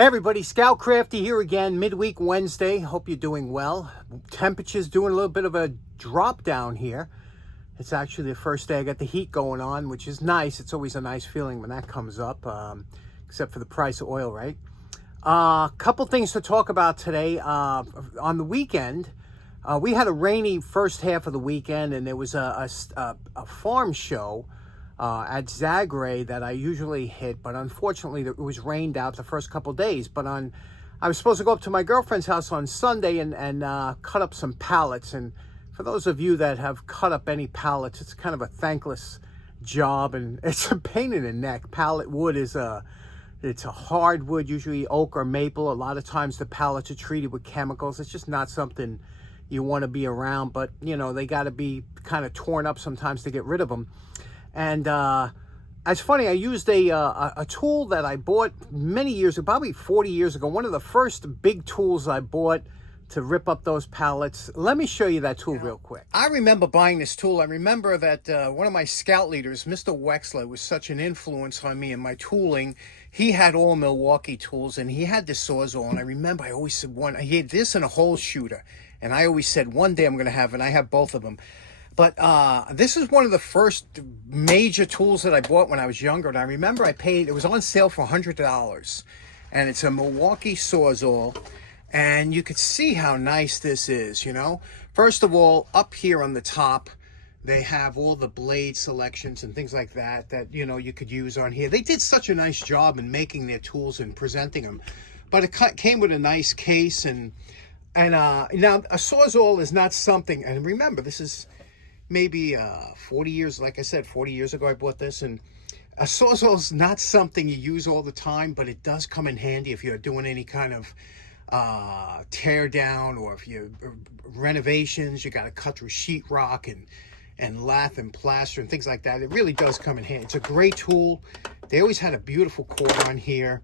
Hey everybody, Scout Crafty here again, midweek Wednesday. Hope you're doing well. Temperature's doing a little bit of a drop down here. It's actually the first day I got the heat going on, which is nice. It's always a nice feeling when that comes up, except for the price of oil, right? Couple things to talk about today. On the weekend, we had a rainy first half of the weekend, and there was a farm show at Zagray that I usually hit, but unfortunately it was rained out the first couple days. But I was supposed to go up to my girlfriend's house on Sunday and cut up some pallets. And for those of you that have cut up any pallets, it's kind of a thankless job, and it's a pain in the neck. Pallet wood it's a hard wood, usually oak or maple. A lot of times the pallets are treated with chemicals. It's just not something you want to be around, but you know, they got to be kind of torn up sometimes to get rid of them. And it's funny, I used a tool that I bought many years ago, probably 40 years ago. One of the first big tools I bought to rip up those pallets. Let me show you that tool real quick. I remember buying this tool. I remember that one of my scout leaders, Mr. Wexler, was such an influence on me in my tooling. He had all Milwaukee tools, and he had this Sawzall. And I remember I always said he had this and a hole shooter. And I always said, one day I'm going to have, and I have both of them. But this is one of the first major tools that I bought when I was younger. And I remember it was on sale for $100. And it's a Milwaukee Sawzall. And you could see how nice this is, you know. First of all, up here on the top, they have all the blade selections and things like that you know, you could use on here. They did such a nice job in making their tools and presenting them. But it came with a nice case. And now a Sawzall is not something, and remember, this is maybe 40 years, like I said, 40 years ago I bought this, and a Sawzall is not something you use all the time, but it does come in handy if you're doing any kind of tear down, or if you renovations, you got to cut through sheetrock and lath and plaster and things like that. It really does come in handy. It's a great tool. They always had a beautiful cord on here,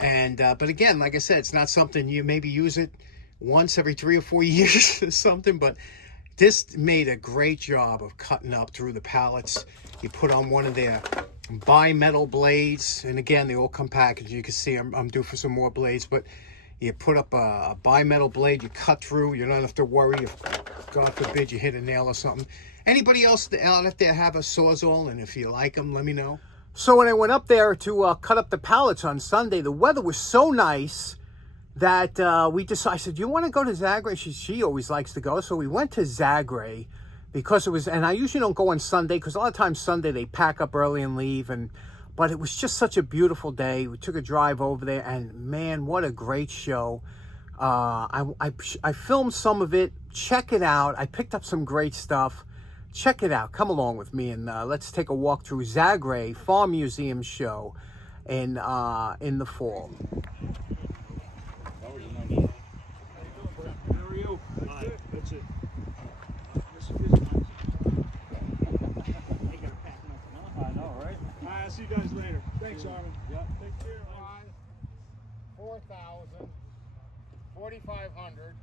and but again, like I said, it's not something you maybe use it once every 3 or 4 years or something, but this made a great job of cutting up through the pallets. You put on one of their bi-metal blades, and again, they all come packaged. You can see I'm due for some more blades, but you put up a bi-metal blade, you cut through, you don't have to worry if, God forbid, you hit a nail or something. Anybody else out there have a Sawzall, and if you like them, let me know. So when I went up there to cut up the pallets on Sunday, the weather was so nice that we decided, I said, do you want to go to Zagray? She always likes to go. So we went to Zagray because it was, and I usually don't go on Sunday because a lot of times Sunday they pack up early and leave. But it was just such a beautiful day. We took a drive over there, and man, what a great show. I filmed some of it. Check it out. I picked up some great stuff. Check it out. Come along with me, and let's take a walk through Zagray Farm Museum show in the fall. I'll see you guys later. Thanks, Armin. Yeah. Take care. 4,000, 4,500,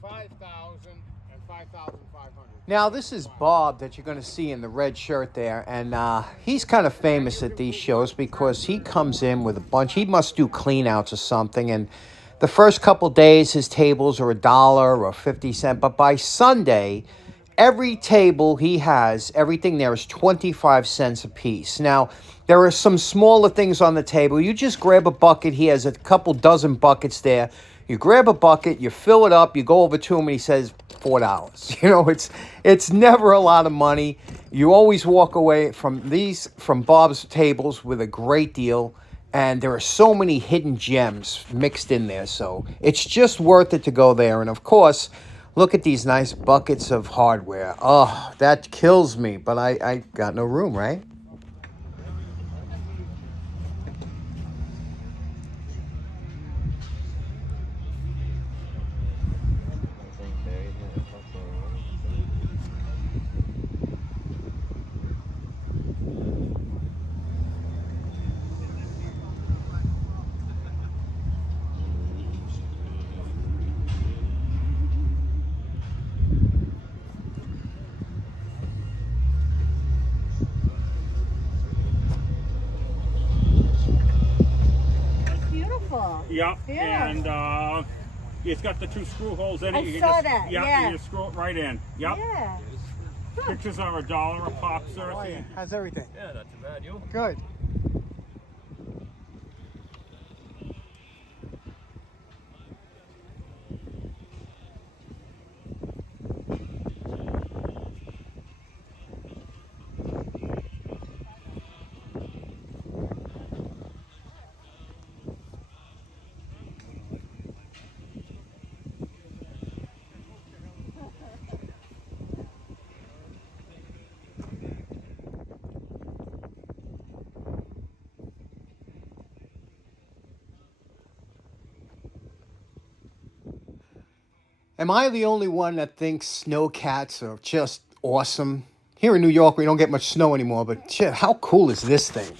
5,000, and 5,500. Now, this is Bob that you're going to see in the red shirt there, and he's kind of famous at these shows because he comes in with a bunch. He must do clean-outs or something, and the first couple days his tables are $1 or 50 cents, but by Sunday, every table he has, everything there is 25 cents a piece. Now, there are some smaller things on the table. You just grab a bucket. He has a couple dozen buckets there. You grab a bucket, you fill it up, you go over to him, and he says $4. You know, it's never a lot of money. You always walk away from Bob's tables with a great deal, and there are so many hidden gems mixed in there. So it's just worth it to go there. And of course, look at these nice buckets of hardware. Oh, that kills me, but I got no room, right? beautiful. Yep. Yeah. And it's got the 2 screw holes in it. I You can saw just, that, Yep, yeah. you just screw it right in. Yep. Yeah. Pictures are $1 a pop, sir. Oh, yeah. How's everything? Yeah, not too bad. You? Good. Am I the only one that thinks snow cats are just awesome? Here in New York, we don't get much snow anymore, but shit, how cool is this thing?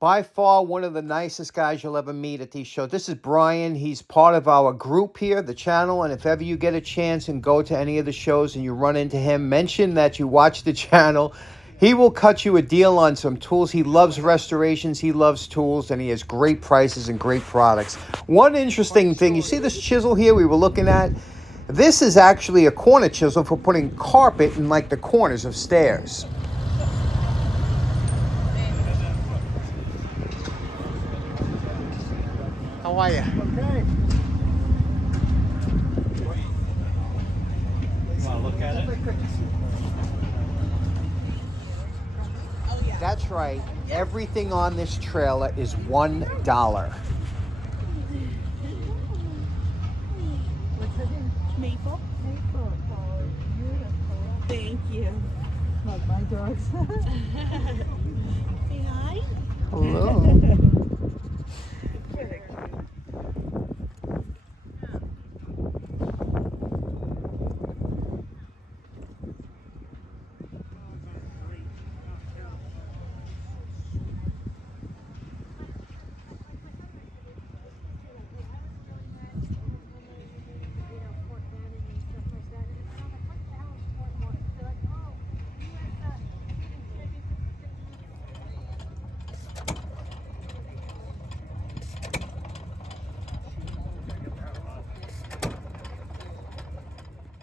By far one of the nicest guys you'll ever meet at these shows. This is Brian. He's part of our group here, the channel. And if ever you get a chance and go to any of the shows and you run into him, mention that you watch the channel. He will cut you a deal on some tools. He loves restorations. He loves tools. And he has great prices and great products. One interesting thing, you see this chisel here we were looking at? This is actually a corner chisel for putting carpet in like the corners of stairs. How are you? Okay. Want to look at it? That's right. Everything on this trailer is $1. What's her name? Maple. Maple. Oh, beautiful. Thank you. Like my dogs. Say hi. Hello. Very cute.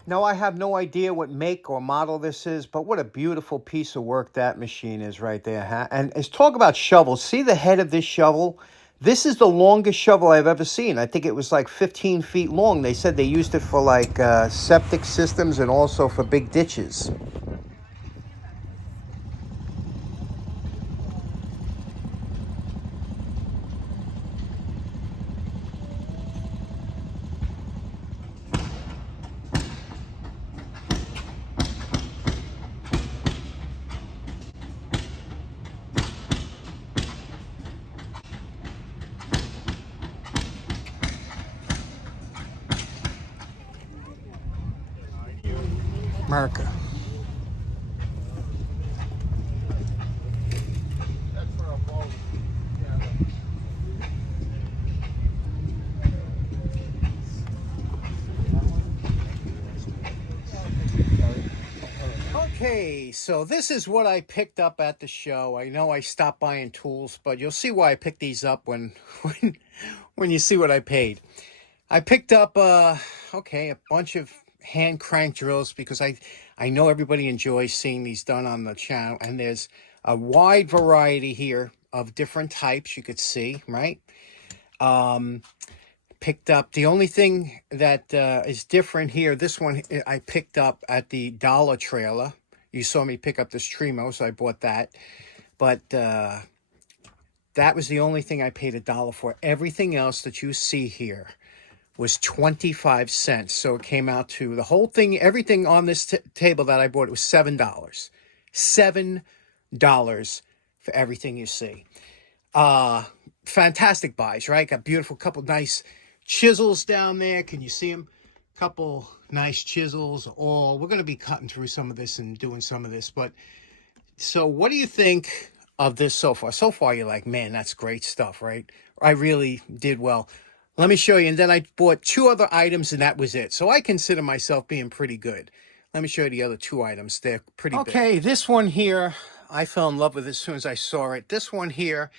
Now, I have no idea what make or model this is, but what a beautiful piece of work that machine is right there. Huh? And let's talk about shovels. See the head of this shovel? This is the longest shovel I've ever seen. I think it was like 15 feet long. They said they used it for like septic systems and also for big ditches. America. Okay, so this is what I picked up at the show. I know I stopped buying tools, but you'll see why I picked these up when you see what I paid. I picked up a bunch of hand crank drills because I know everybody enjoys seeing these done on the channel, and there's a wide variety here of different types you could see, right? Picked up the only thing that is different here. This one I picked up at the Dollar Trailer. You saw me pick up this Tremo, so I bought that. But that was the only thing I paid $1 for. Everything else that you see here was 25 cents. So it came out to the whole thing, everything on this table that I bought, it was $7. $7 for everything you see. Fantastic buys, right? Got beautiful couple nice chisels down there. Can you see them? Couple nice chisels. All we're going to be cutting through some of this and doing some of this. But so what do you think of this so far? So far, you're like, man, that's great stuff, right? I really did well. Let me show you. And then I bought 2 other items, and that was it. So I consider myself being pretty good. Let me show you the other 2 items. They're pretty big. Okay, this one here, I fell in love with as soon as I saw it. This one here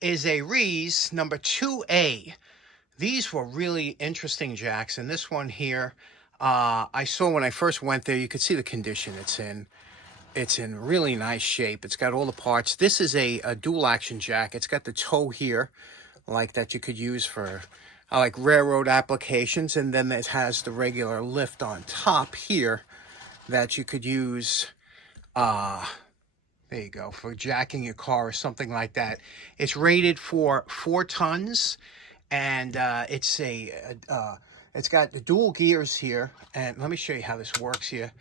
is a Rees number 2A. These were really interesting jacks. And this one here, I saw when I first went there. You could see the condition it's in. It's in really nice shape. It's got all the parts. This is a dual action jack. It's got the toe here, like that you could use for like railroad applications, and then it has the regular lift on top here that you could use there you go, for jacking your car or something like that. It's rated for 4 tons, and it's got the dual gears here, and let me show you how this works here.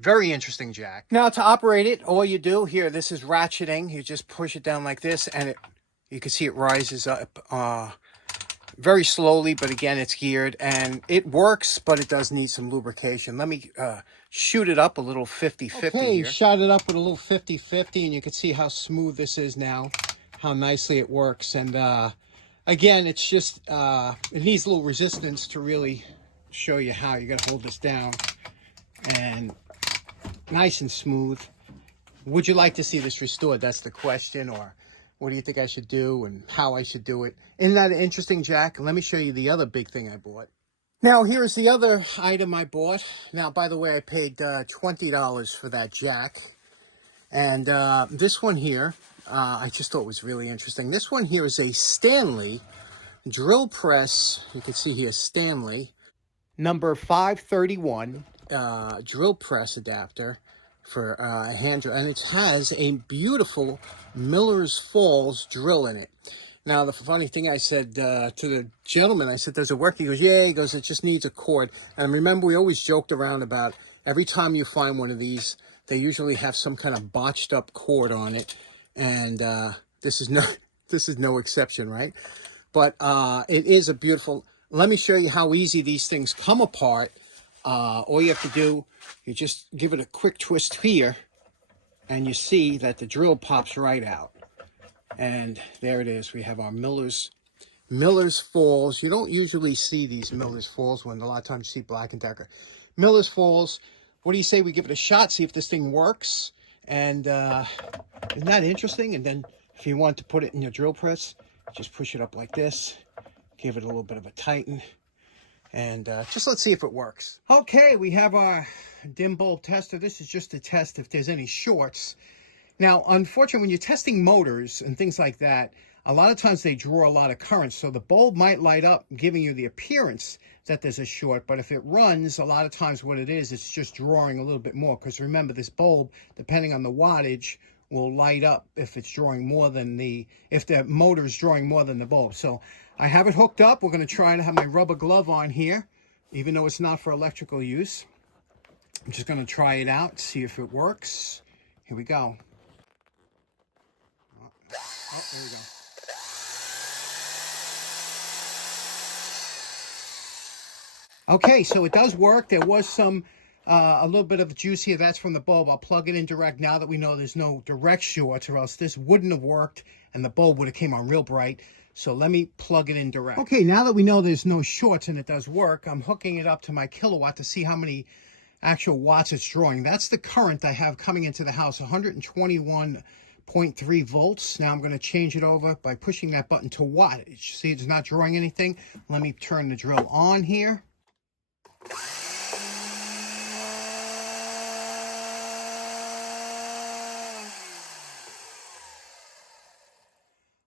Very interesting jack. Now to operate it, all you do here, this is ratcheting. You just push it down like this, and you can see it rises up very slowly, but again, it's geared, and it works, but it does need some lubrication. Let me shoot it up a little 50-50 okay, here. Shot it up with a little 50-50, and you can see how smooth this is now, how nicely it works. And again, it's just, it needs a little resistance to really show you how you're going to hold this down. And nice and smooth. Would you like to see this restored? That's the question. Or what do you think I should do and how I should do it? Isn't that an interesting jack? Let me show you the other big thing I bought. Now, here's the other item I bought. Now, by the way, I paid $20 for that jack. And this one here, I just thought was really interesting. This one here is a Stanley drill press. You can see here, Stanley. Number 531 drill press adapter for a hand drill. And it has a beautiful Miller's Falls drill in it. Now, the funny thing, I said to the gentleman, I said, does it work? He goes, yeah. He goes, it just needs a cord. And remember, we always joked around about every time you find one of these, they usually have some kind of botched up cord on it. And this is no exception, right? But it is a beautiful. Let me show you how easy these things come apart. All you have to do, you just give it a quick twist here, and you see that the drill pops right out. And there it is. We have our Miller's Falls. You don't usually see these Miller's Falls when a lot of times you see Black & Decker. Miller's Falls. What do you say we give it a shot, see if this thing works? And isn't that interesting? And then if you want to put it in your drill press, just push it up like this. Give it a little bit of a tighten. And just let's see if it works. Okay, we have our dim bulb tester. This is just to test if there's any shorts. Now, unfortunately, when you're testing motors and things like that, a lot of times they draw a lot of current. So the bulb might light up, giving you the appearance that there's a short. But if it runs, a lot of times what it is, it's just drawing a little bit more. Because remember, this bulb, depending on the wattage, will light up if it's drawing more than if the motor is drawing more than the bulb. So I have it hooked up. We're going to try to have my rubber glove on here, even though it's not for electrical use. I'm just going to try it out, see if it works. Here we go. Oh, there we go. Okay, so it does work. There was some, a little bit of juice here. That's from the bulb. I'll plug it in direct now that we know there's no direct shorts, or else this wouldn't have worked and the bulb would have came on real bright. So let me plug it in direct. Okay, now that we know there's no shorts and it does work, I'm hooking it up to my kilowatt to see how many actual watts it's drawing. That's the current I have coming into the house, 121.3 volts. Now I'm going to change it over by pushing that button to wattage. See, it's not drawing anything. Let me turn the drill on here.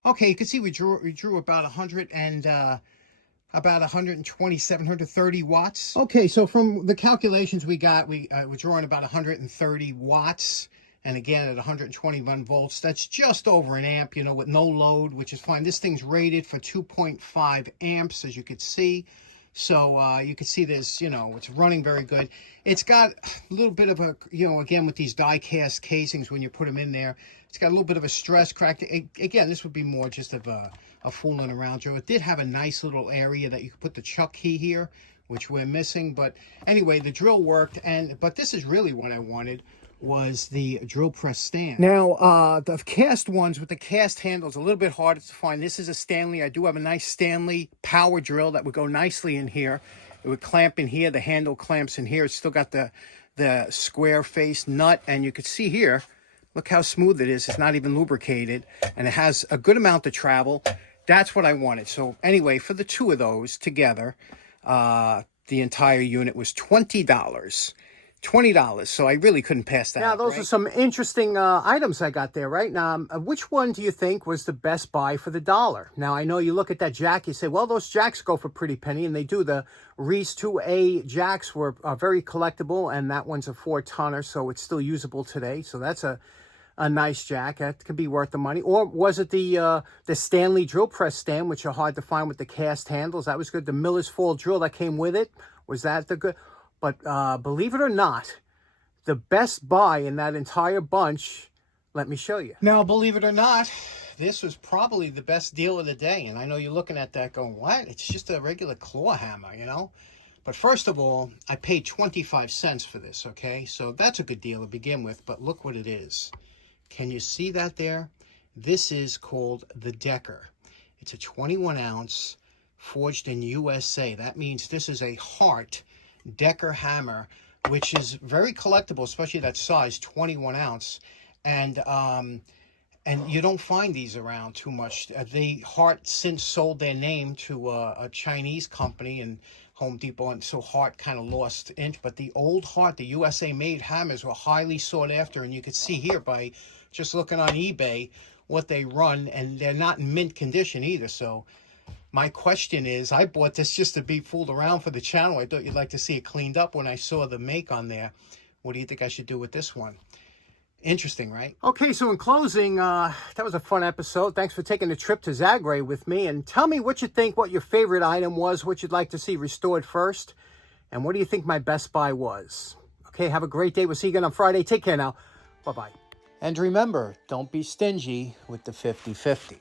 Okay, you can see we drew about 127, 130 watts. Okay, so from the calculations we got, we're drawing about 130 watts. And again, at 121 volts, that's just over an amp, you know, with no load, which is fine. This thing's rated for 2.5 amps, as you can see. So you can see this, you know, it's running very good. It's got a little bit of a, you know, again, with these die-cast casings, when you put them in there, it's got a little bit of a stress crack. Again, this would be more just of a fooling around drill. It did have a nice little area that you could put the chuck key here, which we're missing. But anyway, the drill worked. But this is really what I wanted, was the drill press stand. Now, the cast ones with the cast handles, a little bit harder to find. This is a Stanley. I do have a nice Stanley power drill that would go nicely in here. It would clamp in here. The handle clamps in here. It's still got the square face nut, and you can see here, look how smooth it is. It's not even lubricated, and it has a good amount of travel. That's what I wanted. So anyway, for the two of those together, the entire unit was $20. $20, so I really couldn't pass that. Now, those are some interesting items I got there, right? Now, which one do you think was the best buy for the dollar? Now, I know you look at that jack, you say, well, those jacks go for a pretty penny, and they do. The Reese 2A jacks were very collectible, and that one's a 4-tonner, so it's still usable today. So that's a nice jack. That could be worth the money. Or was it the Stanley drill press stand, which are hard to find with the cast handles? That was good. The Miller's Fall drill that came with it, was that the good? But believe it or not, the best buy in that entire bunch, let me show you. Now, believe it or not, this was probably the best deal of the day. And I know you're looking at that going, what? It's just a regular claw hammer, you know? But first of all, I paid 25 cents for this, okay? So that's a good deal to begin with, but look what it is. Can you see that there? This is called the Decker. It's a 21-ounce forged in USA. That means this is a Hart Decker hammer, which is very collectible, especially that size, 21-ounce. And you don't find these around too much. Hart since sold their name to a Chinese company and Home Depot, and so Hart kind of lost inch. But the old Hart, the USA-made hammers, were highly sought after, and you can see here by just looking on eBay what they run, and they're not in mint condition either. So my question is, I bought this just to be fooled around for the channel. I thought you'd like to see it cleaned up when I saw the make on there. What do you think I should do with this one? Interesting, right? Okay, so in closing, that was a fun episode. Thanks for taking the trip to Zagray with me. And tell me what you think, what your favorite item was, what you'd like to see restored first. And what do you think my best buy was? Okay, have a great day. We'll see you again on Friday. Take care now. Bye-bye. And remember, don't be stingy with the 50-50.